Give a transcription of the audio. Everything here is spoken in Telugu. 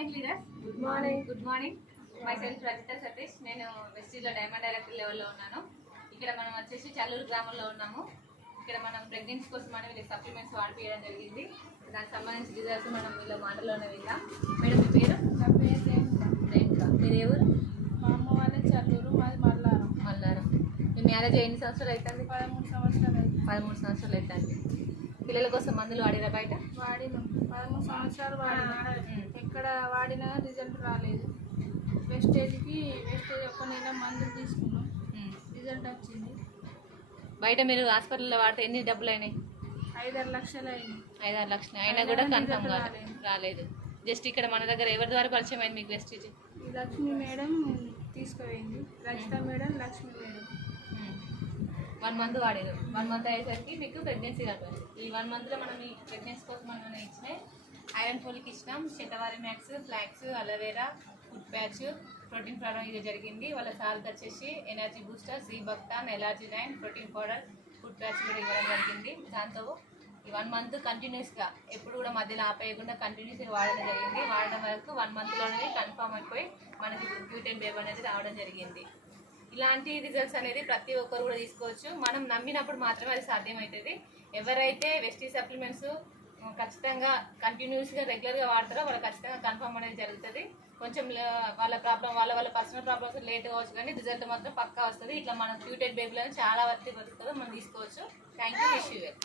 Morning leaders. Good morning. My self Rajitha Satish. నేను వెస్టీజ్లో డైమండ్ డైరెక్టర్ లెవెల్లో ఉన్నాను. ఇక్కడ మనం వచ్చేసి చల్లూరు గ్రామంలో ఉన్నాము. ఇక్కడ మనం ప్రెగ్నెన్సీ కోసం మనం వీళ్ళకి సప్లిమెంట్స్ వాడిపోయడం జరిగింది. దానికి సంబంధించి రిజల్ట్స్ మనం వీళ్ళ మాటల్లోనే విందాం. మేడం మీ పేరు? నా పేరు రేణుక. మీరు ఎవరు? మా అమ్మ వాళ్ళ చల్లూరు, మాది మల్లారం. మీ మ్యారేజ్ ఎన్ని సంవత్సరాలు అవుతుంది? 13 సంవత్సరాలు అయింది. 13 సంవత్సరాలు అవుతుంది. పిల్లల కోసం మందులు వాడిరా బయట? వాడినాం. 13 సంవత్సరాలు వాడినాం. ఎక్కడ వాడినా రిజల్ట్ రాలేదు. వెస్టేజ్ ఒక నెల మందులు తీసుకున్నాం, రిజల్ట్ వచ్చింది. బయట మీరు హాస్పిటల్లో వాడితే ఎన్ని డబ్బులు అయినాయి? 5-6 లక్షలు అయింది. 5-6 లక్షలు అయినా కూడా కన్ఫర్మ్ రాలేదు. జస్ట్ ఇక్కడ మన దగ్గర ఎవరి ద్వారా పరిచయం అయింది మీకు వెస్టేజ్? ఈ లక్ష్మి మేడం తీసుకుపోయింది. Rajitha madam, Lakshmi madam. 1 month వాడారు. 1 మంత్ అయ్యేసరికి మీకు ప్రెగ్నెన్సీ కావాలి. ఈ 1 మంత్లో మనం ఈ ప్రెగ్నెన్సీ కోసం మనం ఇచ్చినాయి ఐరన్ ఫోలిక్ ఇచ్చినాం, Shatavari max, flax, aloe vera, food patch, protein powder ఇది జరిగింది. వాళ్ళ సాల్ట్ వచ్చేసి energy booster, sea buckthorn, allergy nine, protein powder, food patch కూడా ఇవ్వడం జరిగింది. దాంతో ఈ 1 మంత్ కంటిన్యూస్గా ఎప్పుడు కూడా మధ్యలో ఆపేయకుండా కంటిన్యూస్గా వాడడం జరిగింది. వాడడం వరకు 1 మంత్లోనే కన్ఫామ్ అయిపోయి మనకి క్యూటెన్ బేబీ అనేది రావడం జరిగింది. ఇలాంటి రిజల్ట్స్ అనేది ప్రతి ఒక్కరు కూడా తీసుకోవచ్చు. మనం నమ్మినప్పుడు మాత్రమే అది సాధ్యమవుతుంది. ఎవరైతే వెస్టీజ్ సప్లిమెంట్స్ ఖచ్చితంగా కంటిన్యూస్గా రెగ్యులర్గా వాడతారో వాళ్ళు ఖచ్చితంగా కన్ఫర్మ్ అనేది జరుగుతుంది. కొంచెం వాళ్ళ పర్సనల్ ప్రాబ్లమ్స్ లేట్ కావచ్చు, కానీ రిజల్ట్ మాత్రం పక్కా వస్తుంది. ఇట్లా మనం క్యూటెడ్ బేబీలను చాలా వరకు మనం తీసుకోవచ్చు. Thank you. Wish you well.